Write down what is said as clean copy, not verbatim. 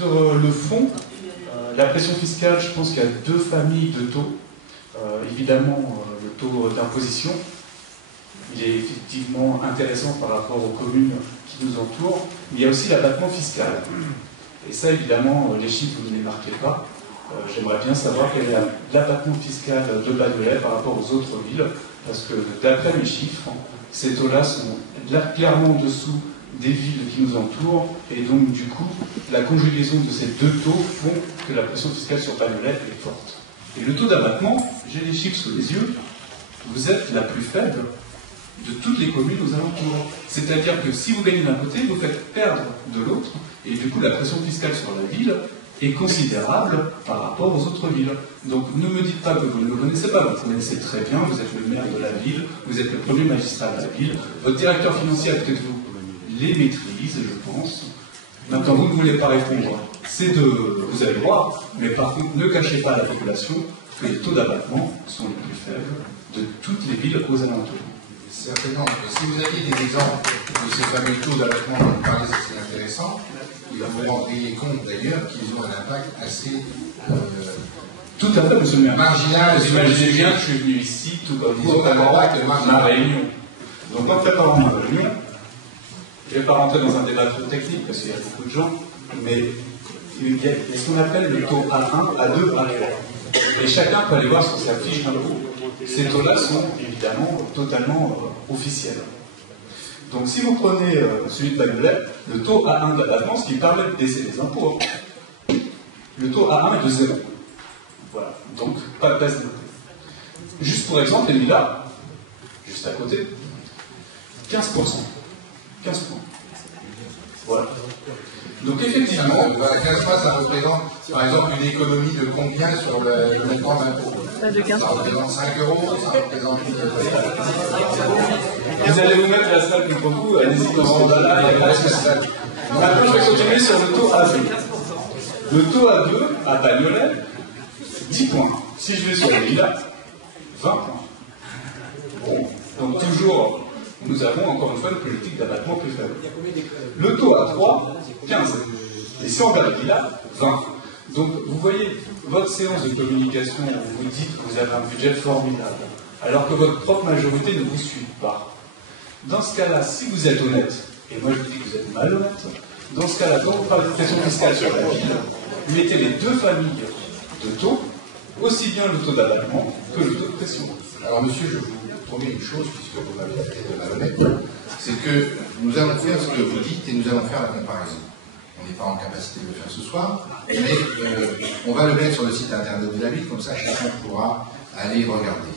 Sur le fond, la pression fiscale, je pense qu'il y a deux familles de taux. Évidemment, le taux d'imposition, il est effectivement intéressant par rapport aux communes qui nous entourent, mais il y a aussi l'abattement fiscal. Et ça, évidemment, les chiffres, vous ne les marquez pas. J'aimerais bien savoir quel est l'abattement fiscal de Bagnolet par rapport aux autres villes, parce que d'après mes chiffres, ces taux-là sont clairement en dessous des villes qui nous entourent, et donc du coup, la conjugaison de ces deux taux font que la pression fiscale sur Bagnolet est forte. Et le taux d'abattement, j'ai les chiffres sous les yeux, vous êtes la plus faible de toutes les communes aux alentours. C'est-à-dire que si vous gagnez d'un côté, vous faites perdre de l'autre, et du coup la pression fiscale sur la ville est considérable par rapport aux autres villes. Donc ne me dites pas que vous ne le connaissez pas, vous le connaissez très bien, vous êtes le maire de la ville, vous êtes le premier magistrat de la ville, votre directeur financier à côté de vous les maîtrise, je pense. Maintenant, vous ne voulez pas répondre, vous avez le droit, mais par contre, ne cachez pas à la population que les taux d'abattement sont les plus faibles de toutes les villes aux alentours. Certainement. Si vous aviez des exemples de ces fameux taux d'abattement dont vous parlez, c'est intéressant. Vous vous rendriez compte d'ailleurs qu'ils ont un impact assez tout à fait, monsieur le maire. Marginal. Vous imaginez bien que je suis venu ici, tout comme vous, ma réunion. Donc en préparant ma réunion, je ne vais pas rentrer dans un débat trop technique parce qu'il y a beaucoup de gens, mais il y a ce qu'on appelle le taux A1, A2, A3. Et chacun peut aller voir sur sa fiche d'impôt. Ces taux-là sont évidemment totalement officiels. Donc si vous prenez celui de Bagnolet, le taux A1 d'abattement, ce qui permet de baisser les impôts, le taux A1 est de 0. Voilà, donc pas de baisse d'impôt. Juste pour exemple, les villas, juste à côté, 15%. 15 points. Voilà. Donc effectivement... 15 points, ça représente par exemple une économie de combien sur le montant d'impôt? De 15 ça représente 5 euros, ça représente... Vous allez vous mettre la salle contre vous, allez-y dans ce là, il y a presque ça. Maintenant, je vais continuer sur le taux A2. Le taux A2, à Bagnolet, 10 points. Si je vais sur les villas, 20 points. Bon, donc toujours... Nous avons encore une fois une politique d'abattement plus faible. Le taux A3, 15. Et si on regarde là, 20. Donc vous voyez, votre séance de communication, vous dites que vous avez un budget formidable, alors que votre propre majorité ne vous suit pas. Dans ce cas-là, si vous êtes honnête, et moi je vous dis que vous êtes malhonnête, dans ce cas-là, quand vous parlez de pression fiscale sur la ville, mettez les deux familles de taux, aussi bien le taux d'abattement que le taux de pression. Alors monsieur, je vous promets une chose, puisque vous m'avez fait de malhonnête, c'est que nous allons faire ce que vous dites et nous allons faire la comparaison. On n'est pas en capacité de le faire ce soir, mais on va le mettre sur le site internet de la ville, comme ça chacun pourra aller regarder.